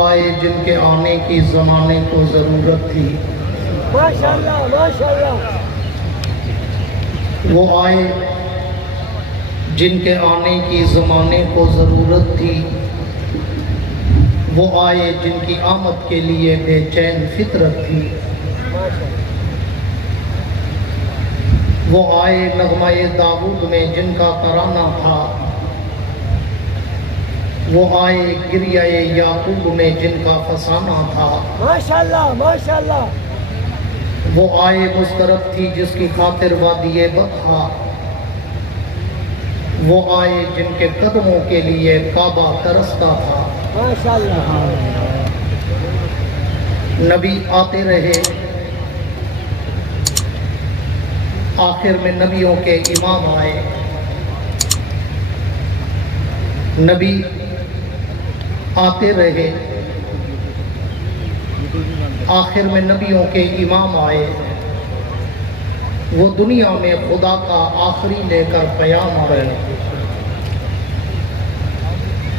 آئے جن کے آنے کی زمانے کو ضرورت تھی، ماشاءاللہ ماشاءاللہ۔ وہ آئے جن کے آنے کی زمانے کو ضرورت تھی، وہ آئے جن کی آمد کے لیے بے چین فطرت تھی، وہ آئے نغمہ داؤد میں جن کا ترانہ تھا، وہ آئے گریہ یعقوب میں جن کا فسانہ تھا، ماشاءاللہ ماشاءاللہ۔ وہ آئے مسترب تھی جس کی خاطر وادی بطحا، وہ آئے جن کے قدموں کے لیے کعبہ ترستا تھا۔ ماشاءاللہ۔ نبی آتے رہے، آخر میں نبیوں کے امام آئے۔ نبی آتے رہے، آخر میں نبیوں کے امام آئے۔ وہ دنیا میں خدا کا آخری لے کر پیام آئے۔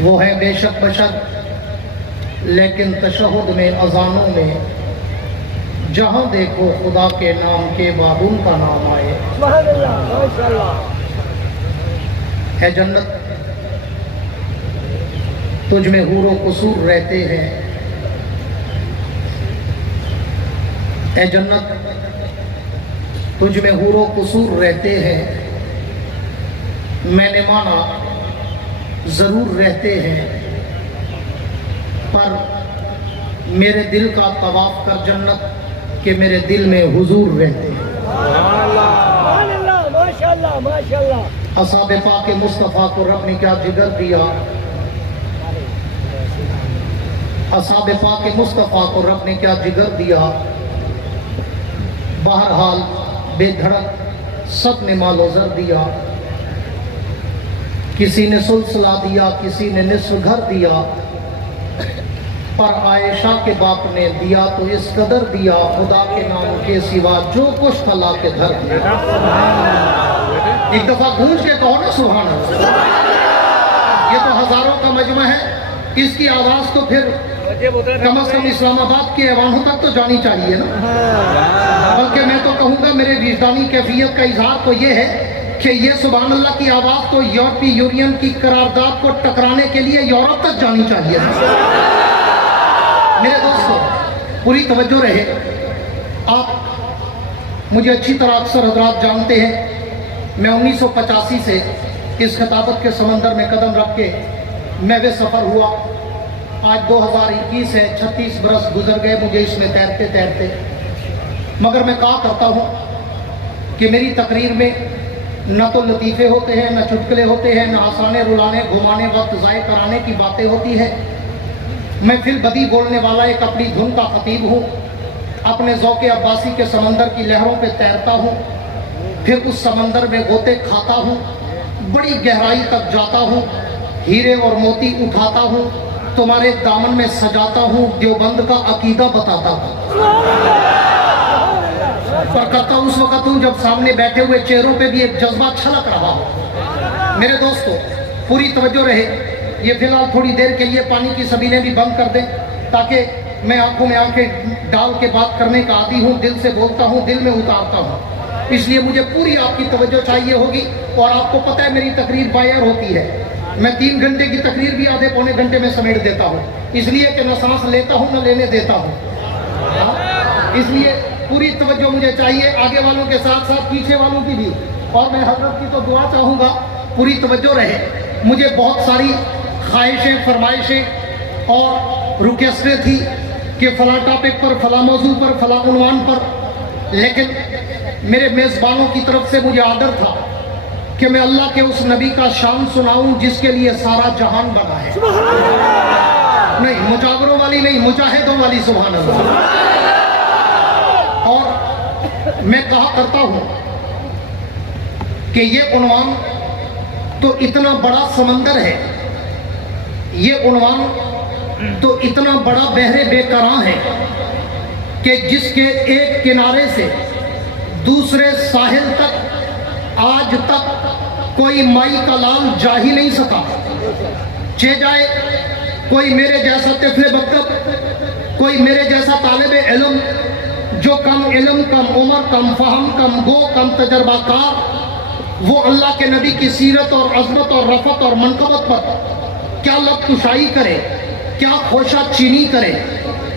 وہ ہے بے شک بشک لیکن تشہد میں اذانوں میں جہاں دیکھو خدا کے نام کے بعد ان کا نام آئے۔ سبحان اللہ ماشاءاللہ۔ ہے جنت تجھ میں حور و قصور رہتے ہیں، اے جنت تجھ میں حور و قصور رہتے ہیں، میں نے مانا ضرور رہتے ہیں، پر میرے دل کا طواف کر جنت کہ میرے دل میں حضور رہتے ہیں۔ سبحان اللہ ماشاءاللہ ماشاءاللہ۔ اصحاب پاک مصطفیٰ کو رب نے کیا جگر دیا، اصحاب پاک مصطفیٰ کو رب نے کیا جگر دیا، بہرحال بے دھڑک سب نے مال و زر دیا، کسی نے سلسلہ دیا، کسی نے نصف گھر دیا، پر عائشہ کے باپ نے دیا تو اس قدر دیا، خدا کے نام کے سوا جو کچھ تھا لا کے دھر دیا۔ ایک دفعہ گونج کے کہو نا سبحان اللہ۔ یہ تو ہزاروں کا مجمع ہے، اس کی آواز تو پھر کم از کم اسلام آباد کے ایوانوں تک تو جانی چاہیے نا۔ بلکہ میں تو کہوں گا میرے وجدانی کیفیت کا اظہار تو یہ ہے کہ یہ سبحان اللہ کی آواز تو یورپی یونین کی قرارداد کو ٹکرانے کے لیے یورپ تک جانی چاہیے۔ میرے دوستو پوری توجہ رہے، آپ مجھے اچھی طرح اکثر حضرات جانتے ہیں، میں 1985 سے اس خطابت کے سمندر میں قدم رکھ کے محو سفر ہوا۔ آج 2021 ہے، 36 برس گزر گئے مجھے اس میں تیرتے تیرتے، مگر میں کہا کرتا ہوں کہ میری تقریر میں نہ تو لطیفے ہوتے ہیں، نہ چٹکلے ہوتے ہیں، نہ ہنسانے رلانے گھمانے وقت ضائع کرانے کی باتیں ہوتی ہیں۔ میں فی البدی بولنے والا ایک اپنی دھن کا خطیب ہوں، اپنے ذوق عباسی کے سمندر کی لہروں پہ تیرتا ہوں، پھر اس سمندر میں غوطے کھاتا ہوں، بڑی گہرائی تک جاتا ہوں، ہیرے اور موتی اٹھاتا ہوں، تمہارے دامن میں سجاتا ہوں، دیوبند کا عقیدہ بتاتا ہوں۔ پر کرتا اس وقت ہوں جب سامنے بیٹھے ہوئے چہروں پہ بھی ایک جذبہ چھلک رہا ہو۔ میرے دوستو پوری توجہ رہے، یہ فی الحال تھوڑی دیر کے لیے پانی کی سبیلیں بھی بند کر دیں تاکہ میں آنکھوں میں آنکھیں ڈال کے بات کرنے کا عادی ہوں، دل سے بولتا ہوں، دل میں اتارتا ہوں، اس لیے مجھے پوری آپ کی توجہ چاہیے ہوگی۔ اور آپ کو پتہ ہے میری تقریر بائر ہوتی ہے، میں 3 گھنٹے کی تقریر بھی آدھے پونے گھنٹے میں سمیٹ دیتا ہوں، اس لیے کہ نہ سانس لیتا ہوں نہ لینے دیتا ہوں۔ اس لیے پوری توجہ مجھے چاہیے، آگے والوں کے ساتھ ساتھ پیچھے والوں کی بھی، اور میں حضرت کی تو دعا چاہوں گا پوری توجہ رہے۔ مجھے بہت ساری خواہشیں، فرمائشیں اور ریکویسٹیں تھی کہ فلاں ٹاپک پر، فلاں موضوع پر، فلاں عنوان پر، لیکن میرے میزبانوں کی طرف سے مجھے آرڈر تھا کہ میں اللہ کے اس نبی کا شان سناؤں جس کے لیے سارا جہان بنا ہے۔ نہیں مجاوروں والی نہیں، مجاہدوں والی سبحان اللہ۔ اور میں کہا کرتا ہوں کہ یہ عنوان تو اتنا بڑا سمندر ہے، یہ عنوان تو اتنا بڑا بحر بے کراں ہے کہ جس کے ایک کنارے سے دوسرے ساحل تک آج تک کوئی مائی کا لال جا ہی نہیں سکا۔ چے جائے कोई मेरे जैसा तिफले बक्तब, कोई मेरे जैसा तालिब इल्म जो कम इल्म, कम उम्र, कम फहम, कम गो, कम तजर्बाकार, वो अल्लाह के नबी की सीरत और अजमत और रफत और मनकबत पर क्या लबकुशाई करे, क्या खोशा चीनी करे,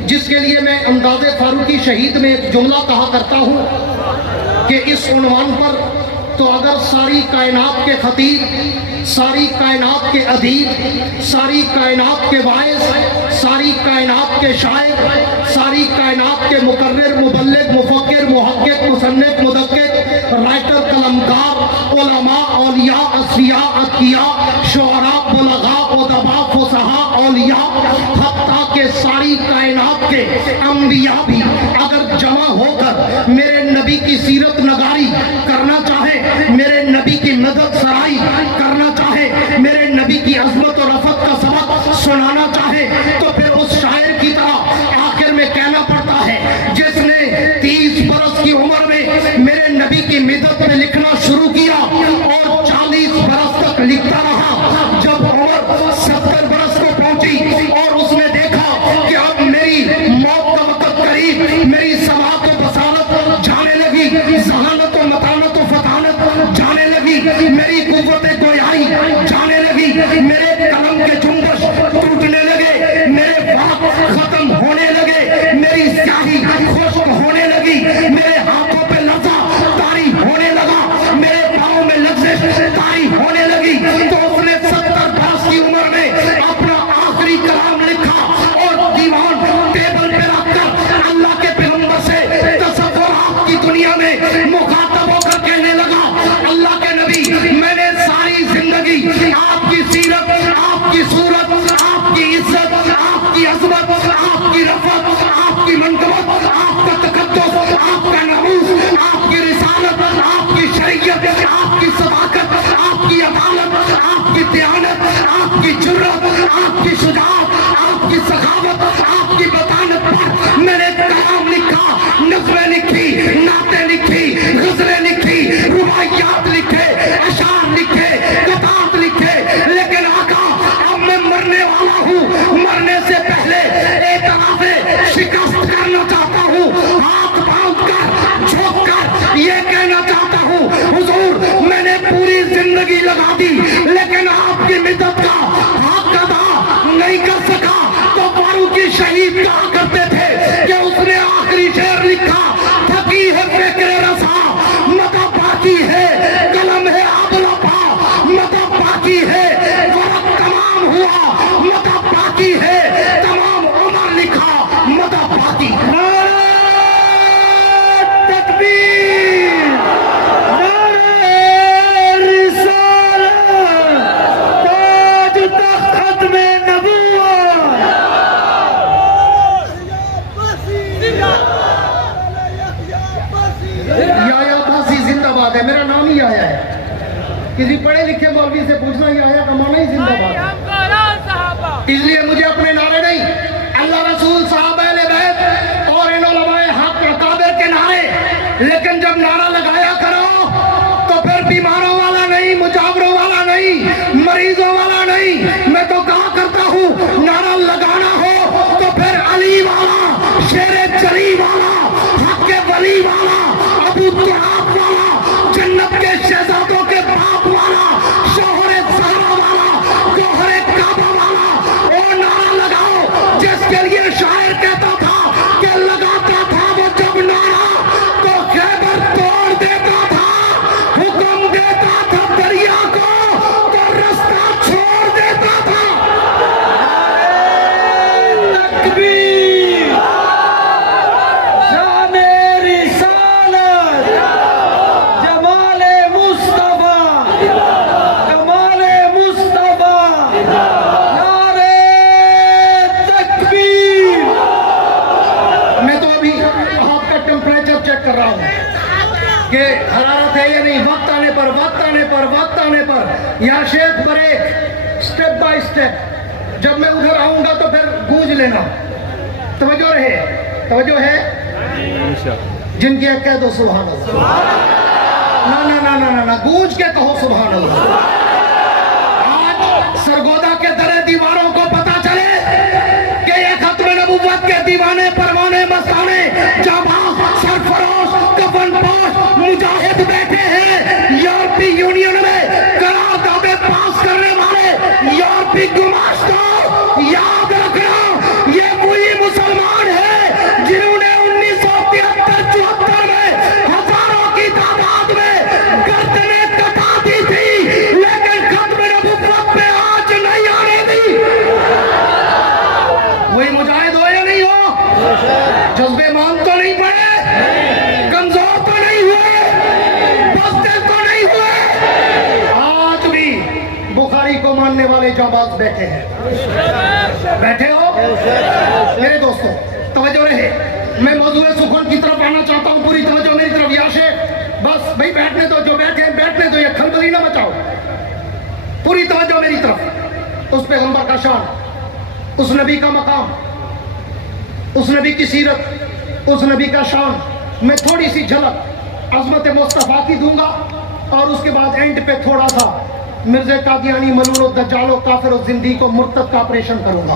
जिसके लिए मैं अंदाज़े फारूकी शहीद में एक जुमला कहा करता हूँ कि इस उन्वान पर तो अगर सारी कायनात के खतीब, सारी कायनात के अदीब, सारी कायनात के वाइज, सारी कायनात के शायर, सारी कायनात के मुकर्रिर, मुबल्लिग, मुफक्किर, मुहक्किक, मुसन्निफ, मुदक्किक, राइटर, कलमकार, उलमा, औलिया, असफिया, अतकिया, शुअरा, बुलगा, उदबा, फुसहा, औलिया, हत्ता के सारी कायनात के अंबिया भी अगर जमा होकर मेरे नबी की सीरत नगारी करना चाहे, मेरे नबी की मदद सराई करना चाहे, मेरे नबी की अजमत और रफत का सबक सुनाना चाहे, तो फिर उस शायर की तरह आखिर में कहना पड़ता है जिसने 30 बरस की उम्र में मेरे नबी की मदद में लिखना शुरू किया और 40 बरस तक लिखता रहा। जब उम्र 70 बरस को पहुंची और उसने देखा कि अब मेरी मौत का वक्त करीब, मेरी समात और बसानत जाने लगी, जहानत और मतानत और फतानत जाने लगी, मेरी कुव्वत गोयाई जाने लगी, मेरे कलम के जुम्बश टूटने लगे, मेरे वाक खत्म होने लगे, मेरी स्याही खुश्क होने लगी, मेरे हाथों पे लफ्ज़ तारी होने लगा, मेरे पाँव में लफ्ज़ तारी होने लगी, तो उसने 70 बरस की उम्र में अपना आखिरी कलाम लिखा और दीवान टेबल पे रखकर अल्लाह के पैगंबर से तसव्वुरात की दुनिया में मुखातब होकर कहने लगा, अल्लाह के नबी, मैंने सारी जिंदगी आपकी सीरत, आपकी सूरत, आपकी इज्जत, आपकी अजमत, आपकी रफत, आपकी मनकबत, आपका तकद्दुस, आपका नमूस, आपकी रिसालत, आपकी शरीयत, आपकी सदाकत, आपकी अदालत, आपकी दयानत, आपकी जुर्रत, आपकी शुजाअत, आपकी सखावत, आपकी बतानत पर मैंने कलाम लिखा, नज़्में लिखी, नातें लिखी, गज़लें लिखी, रुबाइयात लिखे, अशार लिखे, कतात लिखे, लेकिन आका अब मैं मरने वाला हूँ, मरने से पहले एतराफ़े शिकस्त करना चाहता हूँ, हाथ बांध कर झुक कर ये कहना चाहता हूँ, हुजूर मैंने पूरी जिंदगी लगा दी लेकिन आपकी मदद का हक अदा नहीं कर सका। तो फारूकी शहीद कहा करते थे कि उसने आखिरी शेर लिखा, थकी है फिक्र रसा, मता बाकी है, कलम है आबला पा, मता बाकी है, वक्त तमाम हुआ, मता बाकी है, तमाम उम्र लिखा, मता बाकी। तकबीर, नारे रिसालत, ताज तख्त खत्मे नबूवत। याया फासी जिंदाबाद है, मेरा नाम ही आया है। किसी पढ़े लिखे मौलवी से पूछना ही आया का माना ही जिंदाबाद है। इसलिए मुझे अपने नारे नहीं, अल्लाह रसूल साहब अहले बैत और इन उलमाए हक अकाबिर के नारे, लेकिन जब नारा लगाया करो तो फिर बीमारों वाला नहीं, मुजावरों वाला नहीं, मरीजों वाला नहीं, मैं तो कहा करता हूँ नारा लगाना हो तो फिर अली वाला, शेरे चली वाला, हक के वली वाला, अबू तुराब वाला, जन्नत के शहजादों के बाप वाला, शोहरे ज़हरा वाला, गोहरे काबा वाला, और नारा लगाओ जिसके लिए शायर कहता था कि लगाता था वो जब नारा तो खैबर तोड़ देता था, हुक्म देता था दरिया को तो रास्ता छोड़ देता था। तकबीर, शाने रिसालत, जमाले मुस्तफा, कमाले मुस्तफा, नारे तकबीर। मैं तो अभी आपका टेम्परेचर चेक कर रहा हूँ कि हरारत है या नहीं, वक्त आने पर, वक्त आने पर, वक्त आने पर। या शेख ब्रेक, स्टेप बाय स्टेप, जब मैं उधर आऊंगा तो फिर गूंज लेना। तवज्जो रहे, तवज्जो है, जिनकी कह दो सुभान अल्लाह, ना ना ना ना ना ना, गूंज के कहो सुभान अल्लाह। आज सरगोदा के दरे दीवारों को पता चले दीवाने परवाने मस्ताने जाबाज सरफरोश कफन पोश मुजाहिद बैठे हैं यूरोपीय यूनियन में करारदादे पास करने वाले यूरोपीय गुमाश्ता। याद रखना ये वही मुसलमान है जिन्होंने 1973-74 में हजारों की तादाद में गर्दनें कटा दी थी, लेकिन खत्म नबुव्वत पे आज नहीं आने दी। वही मुजाहिद हो या नहीं हो? जज्बे मान तो नहीं पड़े, कमजोर तो नहीं हुए, बस्ते तो नहीं हुए। आज भी बुखारी को मानने वाले जाबाज बैठे हैं। बैठे हो मेरे दोस्तों, तवज्जो रहे। मैं मौजूद सुखन की तरफ आना चाहता हूं, पूरी तवज्जो मेरी तरफ। याशे बस भाई बैठने दो, जो बैठे बैठने दो, ये खलबली ना बचाओ। पूरी तवज्जो मेरी तरफ। उस पैगंबर का शान, उस नबी का मकाम, उस नबी की सीरत, उस नबी का शान मैं थोड़ी सी झलक अजमत मुस्तफा की दूंगा, और उसके बाद एंड पे थोड़ा सा मिर्ज़ा कादियानी मलून दज्जालो काफिर और जिंदी को मुर्तद का ऑपरेशन करूंगा।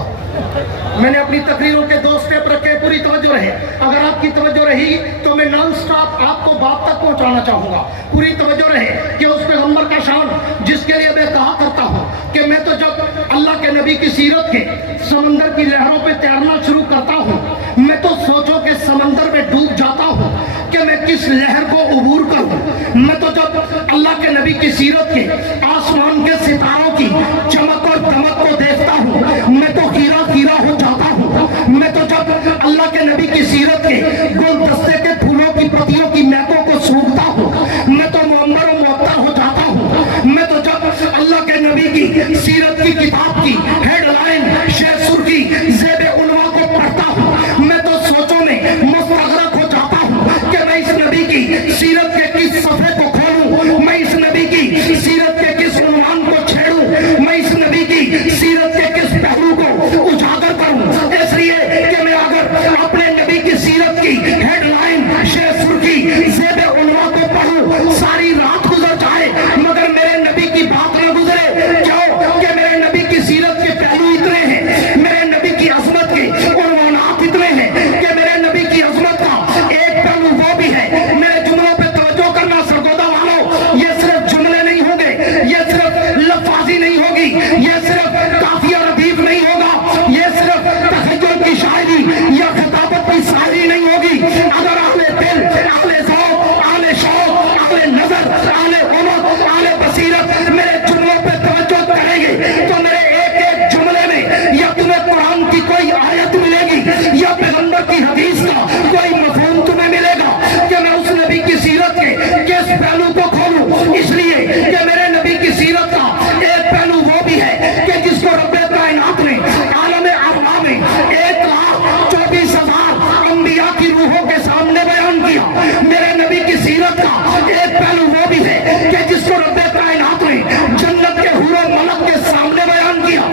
मैंने अपनी तकरीरों के 2 स्टेप रखे, पूरी तवज्जो रहे। अगर आपकी तवज्जो रही तो मैं नॉन स्टॉप आपको बात तक पहुंचाना चाहूंगा। पूरी तवज्जो रहे कि उस पैगंबर का शान जिसके लिए मैं कहा करता हूं कि मैं तो जब अल्लाह के नबी की सीरत के समंदर की लहरों पे तैरना शुरू करता हूं, मैं तो सोचो के समंदर में डूब जाता हूं कि मैं किस लहर को उबूर करूं। मैं तो जब अल्लाह के नबी की सीरत के आसमान के सितारों की चमक और दमक को देखता हूं, मैं तो कीरा कीरा हो जाता हूं। मैं तो जब अल्लाह के नबी की सीरत के गुलदस्ते के फूलों की पत्तियों की महकों को सूंघता हूं, मैं तो मुअम्मर और मुअत्तर हो जाता हूं। मैं तो जब अल्लाह के नबी की सीरत की किताब की हेडलाइन शेर सुर्खी ज़ेबे उन्वा को पढ़ता हूं, मैं तो सोचों में मुस्तगरक हो जाता हूं कि मैं इस नबी की सीरत के किस सफ़े को खोलूं, मैं इस नबी की सीरत के किस उन्वान को छेड़ूं, मैं इस नबी की सीरत के किस पहलू को उजागर करूं। इसलिए कि मैं अगर अपने नबी की सीरत की हेडलाइन शेर सुर्खी ज़ेबे उन्वा को पढ़ूं, सारी रात गुजर जाए मगर मेरे नबी की बात न गुजरे। क्यों? कि मेरे नबी की सीरत के पहलू इतने हैं, मेरे नबी की अजमत के उन्वानात इतने हैं कि मेरे नबी की अजमत का एक पहलू वो भी है। मेरे जुमलों पे तवज्जो करना सरगोदा वालों, ये सिर्फ जुमले नहीं होंगे, ये सिर्फ लफ्ज़ी नहीं होगी, ये सिर्फ काफिया रदीफ नहीं होगा, ये सिर्फ तखय्युल की शायरी या खिताबत की शायरी नहीं होगी। अगर आले दिल, आले ज़ौक़, आले शौक़, आले नजर, आले उमर, आले बसीरत मेरे जुमलों पे तवज्जो करेंगे तो मेरे एक एक जुमले में या तुम्हें कुरान की कोई आयत मिलेगी या पैगंबर की हदीस का कोई मफ़हूम तुम्हें मिलेगा कि मैं उस नबी की सीरत के किस पहलू को खोलूं। इसलिए कि मेरे नबी की सीरत का एक पहलू वो भी है कि जिसको रब्बे कायनात ने आलम अरवा में 1,24,000 अंबिया की रूहों के सामने बयान किया। मेरे नबी की सीरत का एक पहलू वो भी है कि जिसको रब्बे कायनात ने जन्नत के हुर और मलक के सामने बयान किया।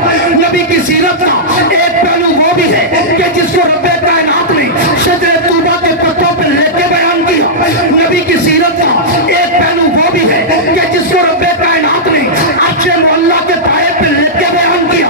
नबी की सीरत का एक पहलू वो भी है कि जिसको रब्बे कायनात ने शजरे तूबा के पत्तों पर लेके बयान किया। नबी की सीरत का एक पहलू वो भी है कि जिसको रब्बे कायनात ने अर्शे मुअल्ला के पाए पे लेके बयान किया।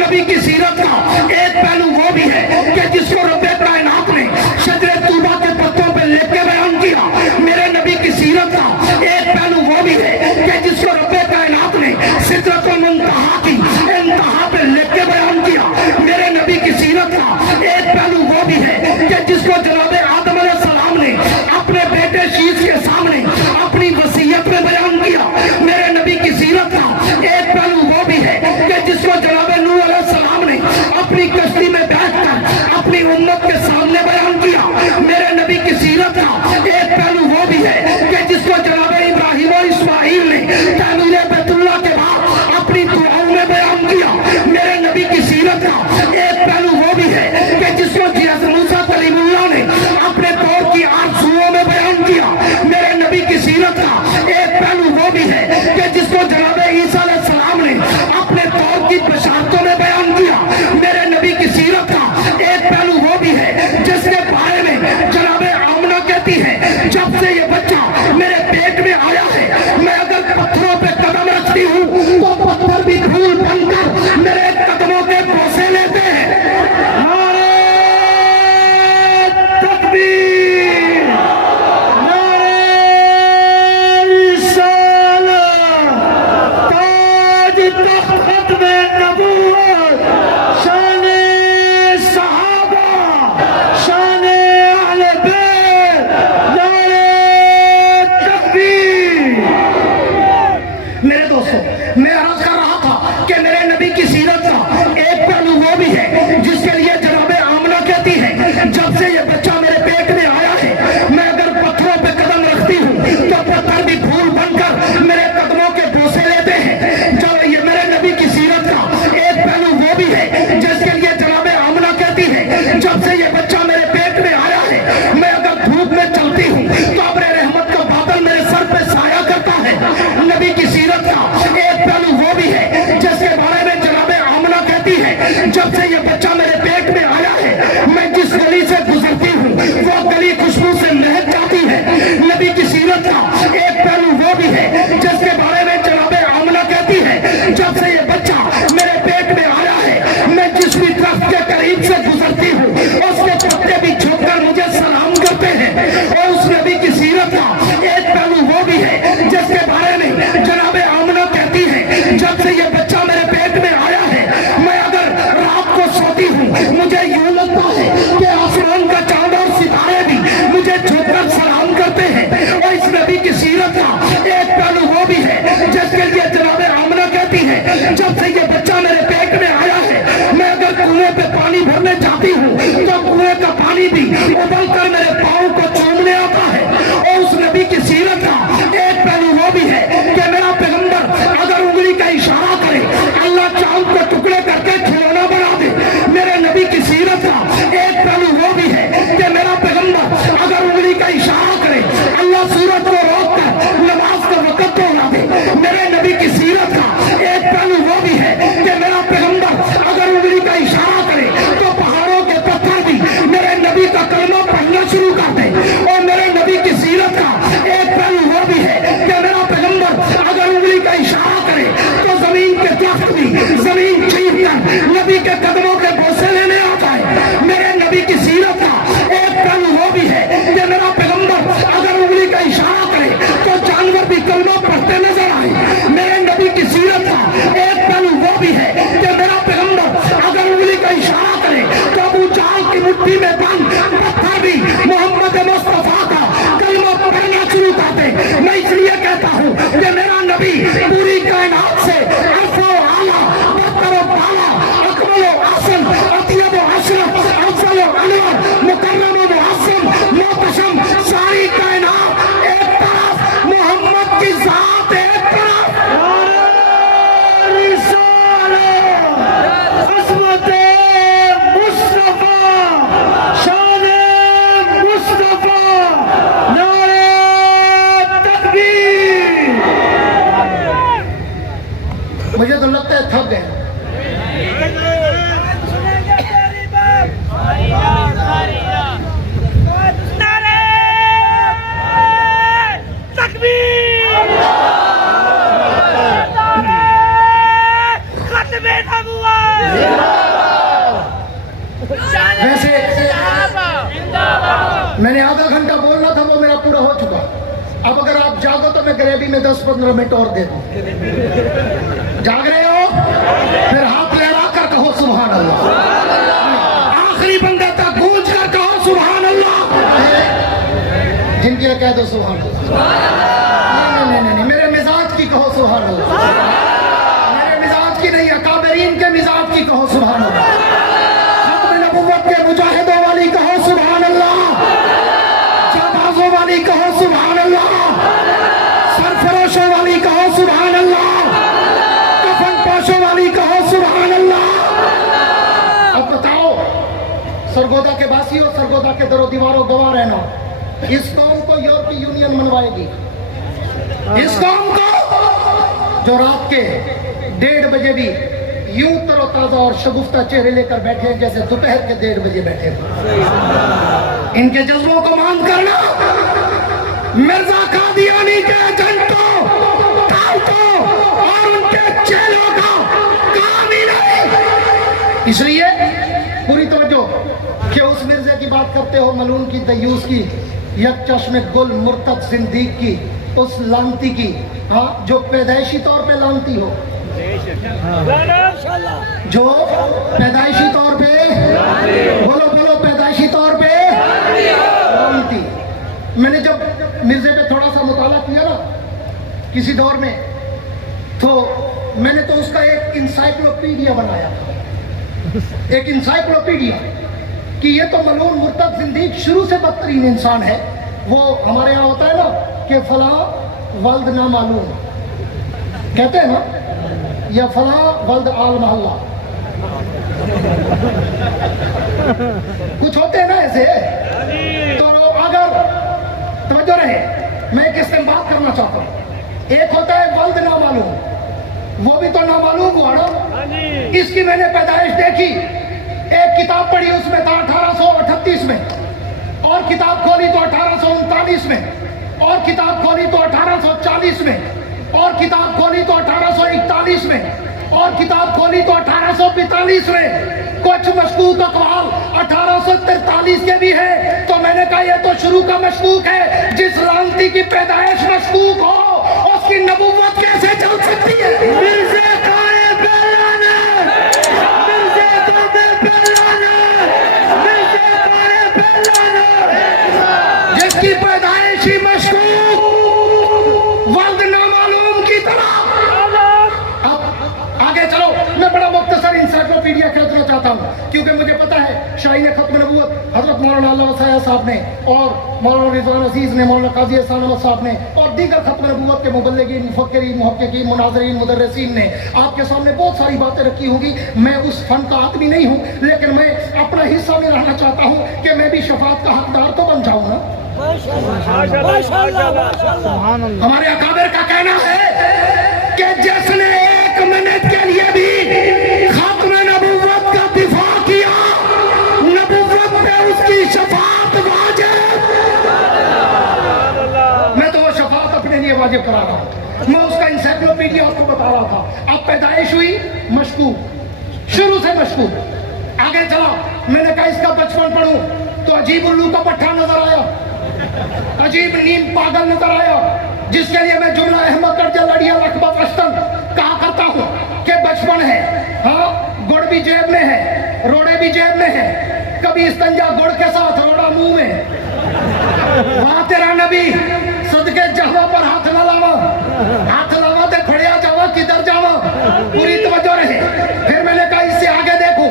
नबी की सीरत का एक पहलू वो भी है कि जिसको रब्बे कायनात ने शजरे तूबा के पत्तों पे लेके बयान किया। मेरे नबी की सीरत का एक पहलू वो भी है कि जिसको रब्बे कायनात ने सिदरतुल मुंतहा की इंतहा पे लेके बयान किया। मेरे नबी की सीरत का एक पहलू वो भी है कि जिसको जनाबे आदम अलैहिस्सलाम ने अपने बेटे शीश के सामने अपनी वसीयत में बयान किया। मेरे नबी की सीरत का एक पहलू वो भी है कि जिसको जनाबे नूह अलैहिस्सलाम ने अपनी कश्ती में बैठकर अपनी उम्मत के सामने बयान किया। मेरे नबी की सीरत का एक पहलू वो भी है कि जिसको जनाबे इब्राहिम और इस्माइल ने तामीर बैतुल्लाह के बाद अपनी दुआओं में बयान किया। मेरे नबी की सीरत का एक पहलू वो भी है कि जिसको मूसा कलीमुल्लाह ने तख्त खत्म नबूवत, शान सहाबा, शान अहले बैत, नारे तकबीर। मेरे दोस्तों, मैं अर्ज कर रहा था कि मेरे नबी की सीरत का एक पहलू वो भी है जिसके लिए जनाब आमना कहती है, जब से ये बच्चा मेरे पेट में आया है, मैं अगर पत्थरों पे कदम रखती हूँ तो पत्थर भी फूल बनकर मेरे कदमों के बोसे लेते हैं। जब ये मेरे नबी की सीरत का एक पहलू वो भी है जिसके लिए जनाब आमना कहती है, जब से ये बच्चा मेरे पेट में आया है, मैं अगर धूप में चलती हूँ तो अपने रहमत का बादल मेरे सर पे साया करता है। नबी की सीरत का एक पहलू वो भी है जिसके बारे में जनाब आमना कहती है, जब से ये बच्चा मेरे पेट में आया है, मैं जिस गली से गुजरती हूँ वो गली खुशबू से महक जाती है। नबी की सीरत का एक पहलू वो भी है जिसके बारे में जनाब आमना कहती है, जब से ये बच्चा मेरे पेट में आया है, मैं जिस भी दरख्त के करीब से गुजरती हूँ उसके पत्ते भी झुककर मुझे सलाम करते हैं। और उस नबी की सीरत का एक पहलू वो भी है जिसके बारे में जनाब आमना कहती है, जब से ये बच्चा मेरे पेट में आया है, मैं अगर रात को सोती हूँ मुझे यूं लगता है कि आसमान का चांद और सितारे भी मुझे झुककर सलाम करते हैं। और इस नबी की सीरत का एक पहलू वो भी है जिसके लिए जनाब आमना कहती है, जब से ये बच्चा मेरे पेट में आया है, मैं अगर कुएं पे पानी भरने जाती हूँ तो कुएं का पानी भी उबल कर मेरे पाँव को चूमने आता है। और उस नबी की सीरत का एक पहलू वो भी है कि मेरा पैगंबर अगर उंगली का इशारा करे, अल्लाह चांद को टुकड़े करके खिलौना बना दे। मेरे नबी की सीरत का एक पहलू वो भी है कि मेरा पैगंबर अगर उंगली का इशारा करे, अल्लाह सूरज को रोक कर नमाज का वक़्त तोड़ा दे। मेरे नबी की सीरत का एक पहलू वो भी है कि मेरा पैगंबर अगर उंगली का इशारा करे तो पहाड़ों के पत्थर भी मेरे नबी का कलमा पढ़ना शुरू कर दे। और मेरे नबी की सीरत का एक पहलू वो भी है कि मेरा पैगंबर अगर उंगली का इशारा करे तो जमीन के दरख्त भी जमीन चीर कर नबी के कदमों के बोसे लेने आता है। मेरे नबी की सीरत का एक पहलू वो भी है कि मेरा पैगंबर अगर उंगली का इशारा करे तो जानवर भी कलमा पढ़ते नजर आए। मेरे नबी की सीरत का एक पहलू वो भी है कि मेरा पैगंबर अगर उंगली का इशारा करे तो अबू जहल की मुट्ठी में बंद पत्थर भी मोहम्मद मुस्तफा का कलमा पढ़ना शुरू कर दे। मैं इसलिए कहता हूँ कि मेरा नबी पूरी कायनात से अरफा व आला, बरतर व बाला, अकमल व अहसन, अत्यब व अशरफ, अफजल व अनवर, मुकर्रम व मुअज़्ज़म, मोहतशम, सारी कायनात एक तरफ, मोहम्मद की जात एक तरफ। अज़मत-ए मुस्तफा, शान-ए मुस्तफा, नारे तकबीर। मुझे तो लगता है थक गए। वैसे मैंने आधा घंटा बोलना था, वो मेरा पूरा हो चुका। अब अगर आप जागो तो मैं ग्रेवी में 10-15 मिनट और दे दूं। जाग रहे हो? फिर हाथ लहरा कर कहो सुभान अल्लाह। आखिरी बंदे तक गूंज कर कहो सुभान अल्लाह। जिनके कह दो सुभान अल्लाह। नहीं, मेरे मिजाज की कहो सुभान अल्लाह। मेरे मिजाज की नहीं, अकाबरीन के मिजाज की कहो सुभान अल्लाह। खत्म नबुव्वत के मुजाहिदों वाली कहो सुभान अल्लाह। जाबाजों वाली कहो सुभान अल्लाह। सरफरोशों वाली कहो सुभान अल्लाह। कफन पोशों वाली कहो सुभान अल्लाह। अब बताओ, सरगोदा के बासियों, सरगोदा के दरो दीवारों गवाह रहना, इस कौम को यूरोपीय यूनियन मनवाएगी। इस कौम को जो रात के 1:30 बजे भी यूं तरोताजा और शगुफ्ता चेहरे लेकर बैठे हैं जैसे दोपहर के 1:30 बजे बैठे थे। इनके जज्बों को मान करना, मिर्जा कादियानी के एजेंटों, ताउतों और उनके चेलों का काम ही नहीं। इसलिए पूरी तवज्जो कि उस मिर्जे की बात करते हो, मलून की, दयूस की, एक चश्मे गुल मुर्तद जिंदगी की, उस लानती की, हाँ, जो पैदाइशी तौर पे लानती हो। जो पैदाइशी तौर पे, बोलो बोलो, पैदाइशी तौर पे थी। मैंने जब मिर्जे पे थोड़ा सा मुताला किया ना किसी दौर में, तो मैंने तो उसका एक इंसाइक्लोपीडिया बनाया था, एक इंसाइक्लोपीडिया कि ये तो मलून मुर्तद जिंदगी शुरू से बदतरीन इंसान है। वो हमारे यहाँ होता है ना कि फला वल्द ना मालूम कहते हैं ना, या फला वल्द आल मोहल्ला, कुछ होते हैं ना ऐसे। तो अगर तवज्जो रहे, मैं एक इस्तेमाल करना चाहता हूँ। एक होता है वल्द ना मालूम, वो भी तो ना मालूम हुआ ना। इसकी मैंने पैदाइश देखी, एक किताब पढ़ी, उसमें था 1838 में, और किताब खोली तो 1839 में, और किताब खोली तो 1840 में, और किताब खोली तो 1841 में, और किताब खोली तो 1845 में। कुछ मशकूक अक़वाल 1843 के भी है। तो मैंने कहा ये तो शुरू का मशकूक है। जिस लानती की पैदाइश मशकूक हो, उसकी नबूवत कैसे चल सकती है? जिसकी पैदाइशी मशकूक वल्द नामालूम की तरह। अब आगे चलो, मैं बड़ा मुख्तसर इंसाइक्लोपीडिया खरीदना चाहता हूँ, क्योंकि मुझे पता है शाहीन खत्म नबूवत हजरत मौलाना अल्लाह वसाया साहब ने, और मौलाना रिजवान अजीज ने, मौलाना काजी एहसान अहमद साहब ने, और दीगर खत्म नबूवत के मुबल्लिगीन, मुफक्किरीन, मुहक्किकीन, मुनाज़रीन, मुदर्रिसीन ने आपके सामने बहुत सारी बातें रखी होंगी। मैं उस फन का आदमी नहीं हूँ, लेकिन मैं अपना हिस्सा में रहना चाहता हूँ कि मैं भी शफाअत का हकदार तो बन जाऊँ ना। हमारे अकाबिर का कहना है कि जिसने एक मिनट के लिए भी खत्म नबूवत का दिफा किया, नबूवत पे उसकी शफाअत वाजिब। मैं तो वो शफाअत अपने लिए वाजिब करा रहा हूँ। मैं उसका इंसाइक्लोपीडिया आपको बता रहा था। अब पैदाइश हुई मशकूक, शुरू से मशकूक। आगे चला, मैंने कहा इसका बचपन पढ़ूं तो अजीब उल्लू का पट्टा नजर आया, अजीब नीम पागल नजर आया, जिसके लिए मैं जुमला अहमद कर्जा लड़िया लखबत अश्तन कहा करता हूँ कि बचपन है, हाँ, गुड़ भी जेब में है, रोड़े भी जेब में है, कभी इस्तंजा गुड़ के साथ, रोड़ा मुंह में। वहां तेरा नबी सदके जहवा पर हाथ न लावा, हाथ लावा ते खड़िया जावा, किधर जावा, पूरी तवज्जो रहे। फिर मैंने कहा इससे आगे देखो,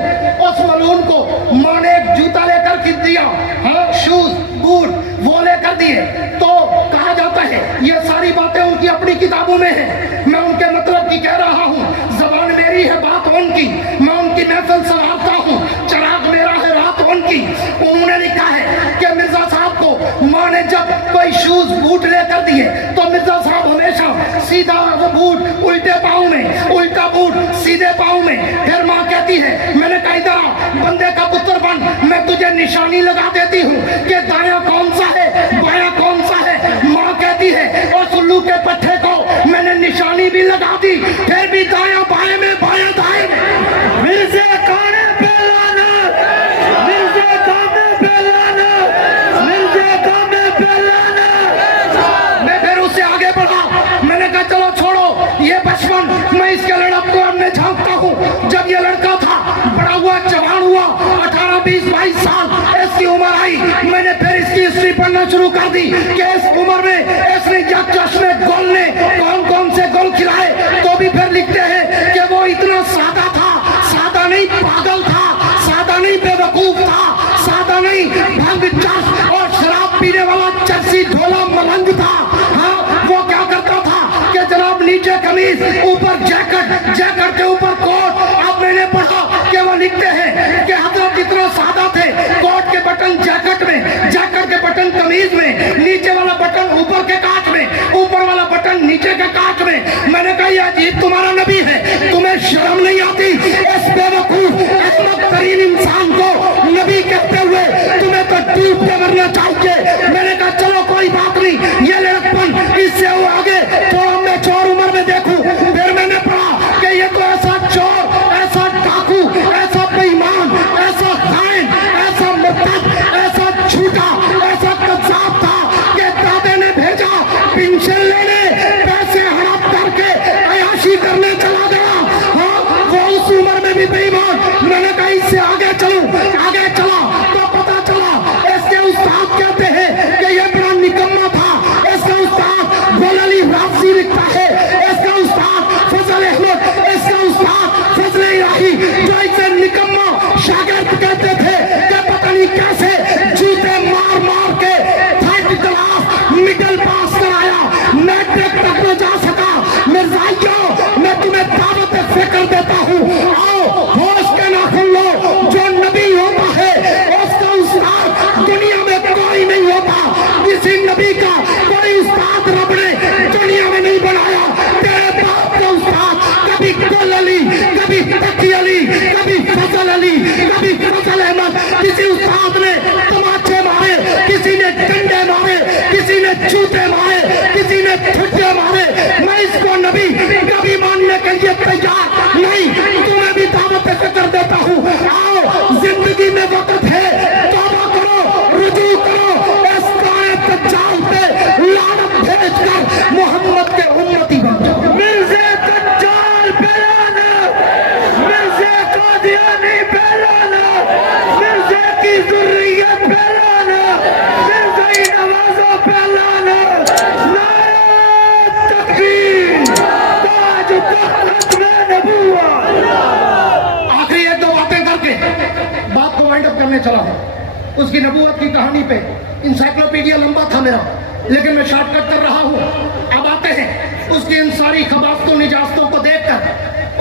उस मलून को माँ ने एक जूता लेकर खींच दिया, हाँ, शूज बूट वो लेकर दिए। तो कहा जाता है ये सारी बातें उनकी अपनी किताबों में है, मैं उनके मतलब की कह रहा हूँ। जबान मेरी है, बात उनकी, मैं उनकी महफिल संभालता हूँ, चराग मेरा है, रात उनकी। उन्होंने लिखा है कि मिर्जा साहब को माँ ने जब कोई शूज बूट लेकर दिए तो मिर्जा साहब हमेशा सीधा वो बूट उल्टे पाँव में, उल्टा बूट सीधे पाँव में। फिर माँ कहती है, मैंने कहा इधर आ, बंदे का पुत्र बन, मैं तुझे निशानी लगा देती हूँ कि दायां कौन सा है, बायां कौन सा है। माँ कहती है और उल्लू के पट्टे को मैंने निशानी भी लगा दी, फिर भी दायां बाएं में, बायां दाएं में। मिर्जे काने पे लाना, मिर्जे काने पे लाना, मिर्जे काने पे लाना। मैं फिर उससे आगे बढ़ा, मैंने कहा चलो छोड़ो ये बचपन, मैं इसके लड़क को हमने झांकता हूँ। जब ये लड़का था, बड़ा हुआ, जवान हुआ, 18, 20, 22 साल इसकी उम्र आई, मैंने फिर इसकी हिस्ट्री पढ़ना शुरू कर दी कि इस उम्र में इसने यकजश में गोल ने कौन कौन से गोल खिलाए। तो भी फिर लिखते हैं कि वो इतना सादा था, सादा नहीं पागल था, सादा नहीं बेवकूफ था, सादा नहीं भंग चर्च और शराब पीने वाला चर्सी ढोला मलंग था। हाँ, वो क्या करता था कि जनाब नीचे कमीज, ऊपर जैकेट, जैकेट के ऊपर कोट। अब मैंने पढ़ा कि वो लिखते हैं कि हजरत इतना सादा थे, कोट के बटन जैकेट में, जैकेट के बटन कमीज में, नीचे वाला बटन ऊपर के कांच में, ऊपर वाला बटन नीचे के कांच में। मैंने कहा ये अजीब तुम्हारा नबी है, तुम्हें शर्म नहीं आती इस बेवकूफ अहमद तरीन इंसान को नबी कहते हुए? तुम्हें तो डूब के मरना चाहिए। मैंने कहा चलो कोई बात नहीं, ये लड़कपन, इससे वो आगे थोड़ा मैं चौर उम्र में देखूं। फिर मैंने पढ़ा कि ये तो चलूं, आगे चला तो पता चला इसके उस्ताद कहते हैं कि ये बड़ा निकम्मा था, इसका उस्ताद गोलली राफसी लिखता है, इसका उस्ताद फजल अहमद, इसका उस्ताद फजल इलाही, जो इसे निकम्मा शागिर्द कहते थे कि पता नहीं कैसे जूते मार मार के थर्ड क्लास मिडिल पास कराया, मैट्रिक तक न जा सका। मिर्जाइयों मैं तुम्हें दावत फिक्र देता हूँ, आओ होश के नाखून लो, जो नबी होता है उसका उस्ताद दुनिया में कोई नहीं होता, किसी नबी का कोई उस्ताद रब ने दुनिया में नहीं बनाया। तेरे बाप का उस्ताद कभी कुल अली, कभी तकी अली, कभी फजल अली, कभी फजल अहमद, किसी उस्ताद ने तमाचे मारे, किसी ने डंडे मारे, किसी ने जूते मारे, किसी ने ठुड्डे मारे। मैं इसको नबी कभी मानने के लिए तैयार नहीं, तुम्हें भी दावत फिक्र देता हूँ, आओ जिंदगी में वक्त है, तौबा करो, रुजू करो, इस कायद दज्जाल पे लानत भेजकर मोहम्मद के उम्मती बन जाओ। मिर्ज़ा दज्जाल फैलाना, मिर्ज़ा कादियानी फैलाना, मिर्ज़ा की ज़ुर्रियत फैलाना, मिर्ज़ा नवाज़ो फैलाना, नारे तकबीर, ताज तख्त में नबूवत। आखिरी एक दो बातें करके बात को वाइंड अप करने चला हूं। उसकी नबूवत की कहानी पे इंसाइक्लोपीडिया लंबा था मेरा, लेकिन मैं शॉर्टकट कर रहा हूं। अब आते हैं उसकी इन सारी खबास्तों निजास्तों को देखकर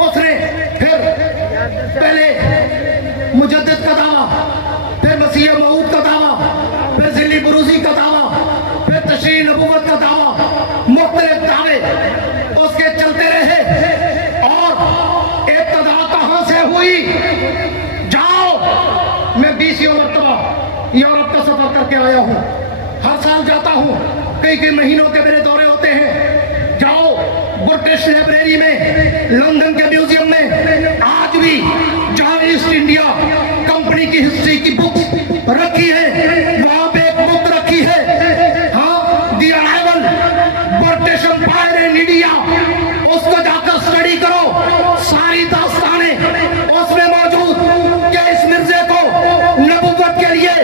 उसने फिर पहले मुजद्दिद का दावा, फिर मसीह मऊद का दावा, फिर जिल्ली बुरूजी का दावा, फिर तशरीह नबूवत का दावा, मुख्तलिफ दावे उसके चलते रहे। और इब्तिदा कहां से हुई? जाओ, मैं 20 मरतबा यूरोप का सफर करके आया हूं, हर साल जाता हूं, कई कई महीनों के मेरे दौरे होते हैं। जाओ ब्रिटिश लाइब्रेरी में, लंदन के म्यूजियम में, आज भी जहां ईस्ट इंडिया कंपनी की हिस्ट्री की बुक रखी है, वहां पे एक बुक रखी है, हाँ, the arrival British Empire in India, उसको जाकर स्टडी करो, सारी दास्तानें उसमें मौजूद कि इस मिर्जे को नबूवत के लिए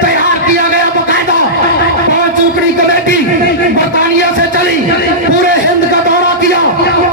तैयार किया गया। बकायदा 5 ऊपरी कमेटी बरतानिया से चली, पूरे हिंद का दौरा किया,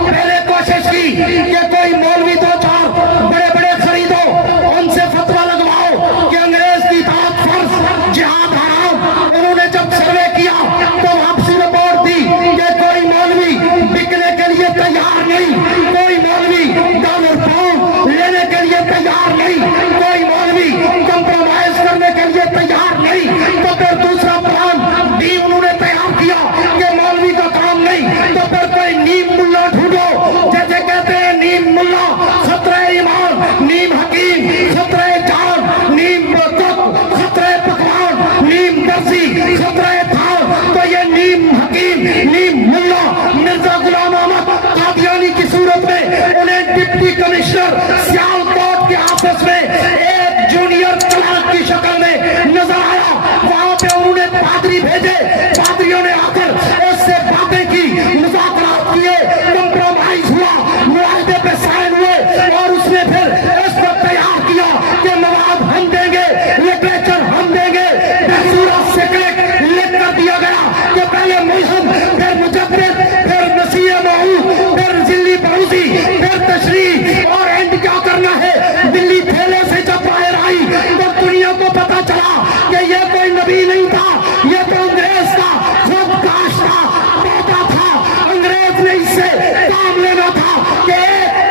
पहले कोशिश की कि कोई मौलवी 2-4 बड़े बड़े खरीदो, उनसे फतवा लगवाओ कि अंग्रेज की इताअत फर्ज, जिहाद हराम। उन्होंने जब सर्वे किया तो वापसी रिपोर्ट दी कि कोई मौलवी बिकने के लिए तैयार नहीं, कोई मौलवी डॉलर पाउंड लेने के लिए तैयार नहीं, कोई मौलवी कंप्रोमाइज करने के लिए तैयार नहीं। तो फिर दूसरा प्लान भी उन्होंने तैयार किया कि मौलवी का काम नहीं, तो फिर कोई नीम मुल्ला ढूंढो, जैसे कहते हैं नीम मुल्ला खतरे ईमान, नीम हकीम खतरे जान, नीम खतरे पकवान, नीम दर्जी खतरे थान। तो ये नीम हकीम, नीम मुल्ला मिर्जा गुलाम अहमद कादियानी की सूरत में उन्हें डिप्टी कमिश्नर सियालकोट के ऑफिस में एक जूनियर क्लर्क की शक्ल में नजर आया। वहां पे उन्होंने पादरी भेजे, पादरियों ने आकर उससे बातें की, मुज़ाकरात किए, कंप्रोमाइज हुआ, मुआहदे पे साइन हुए, और उसने फिर इस पर तैयार किया कि मवाद हम देंगे, लिटरेचर हम देंगे। पूरा सेक्रेट लिख कर दिया गया कि पहले मुल्हम, फिर मुजद्दिद, फिर नसीह मऊद, फिर जिल्ली बुरूजी, फिर तशरीह, और एंड क्या करना है। दिल्ली थैले से जब बाहर आई तो दुनिया को पता चला कि ये कोई नबी नहीं था, ये तो अंग्रेज का खुद काश्ता पोता था। अंग्रेज ने इससे काम लेना था कि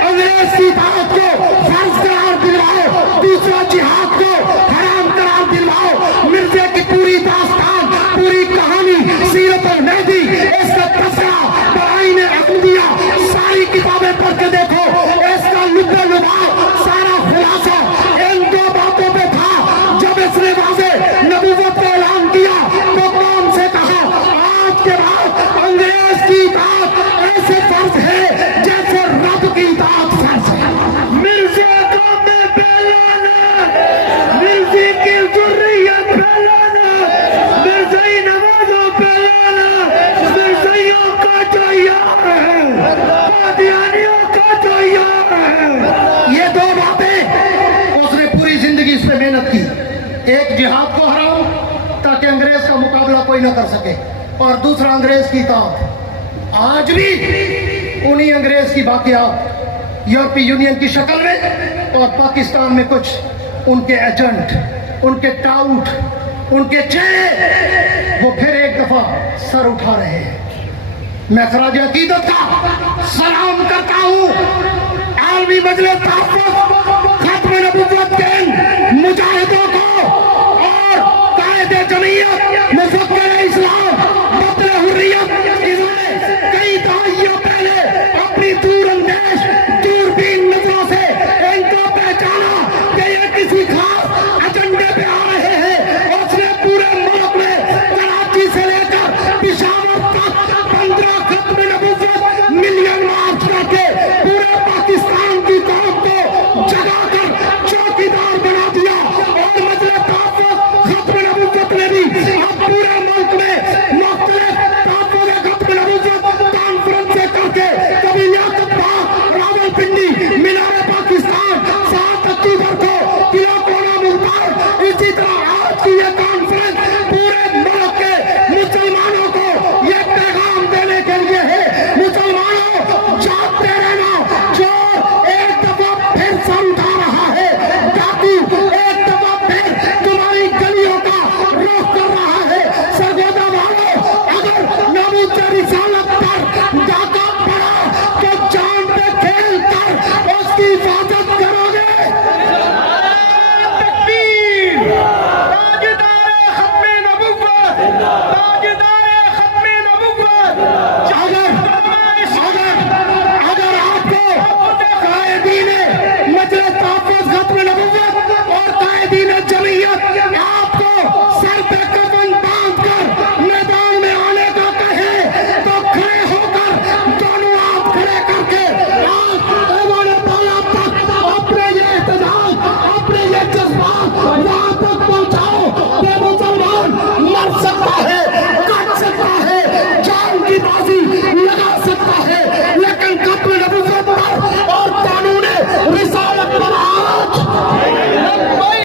अंग्रेज की इताअत को फर्ज करार दिलवाओ, दूसरा जिहाद को हराम करार दिलवाओ। मिर्जे की पूरी दास्तान, पूरी कहानी, सीरत al-Mahdi, इसका तस्करा, बराइन अहमदिया, सारी किताबें पढ़ के देखो, इसका लुब्बे लुभाव, सारा खुलासा इन 2 बातों पे था। जब इसने वाज़े नबूवत का ऐलान किया तो कौम से कहा, आज के बाद अंग्रेज की इताअत ऐसे फर्ज है जैसे रब की इताअत फर्ज है। मिर्जा कौम में फैलाना, मिर्जे की ज़ुर्रियत फैलाना, मिर्ज़ाई नवाज़ो फैलाना, मिर्ज़ाइयों का जो यार है, कादियानियों का जो यार है। ये 2 बात जिहाद को हराऊं ताकि अंग्रेज का मुकाबला कोई ना कर सके, और दूसरा अंग्रेज की इताअत। आज भी उन्हीं अंग्रेज की बाकियात यूरोपीय यूनियन की शक्ल में और पाकिस्तान में कुछ उनके एजेंट, उनके टाउट, उनके चेहरे वो फिर एक दफा सर उठा रहे हैं। मैं खराज अकीदत का सलाम करता हूं आलमी मजलिस तहफ़्फ़ुज़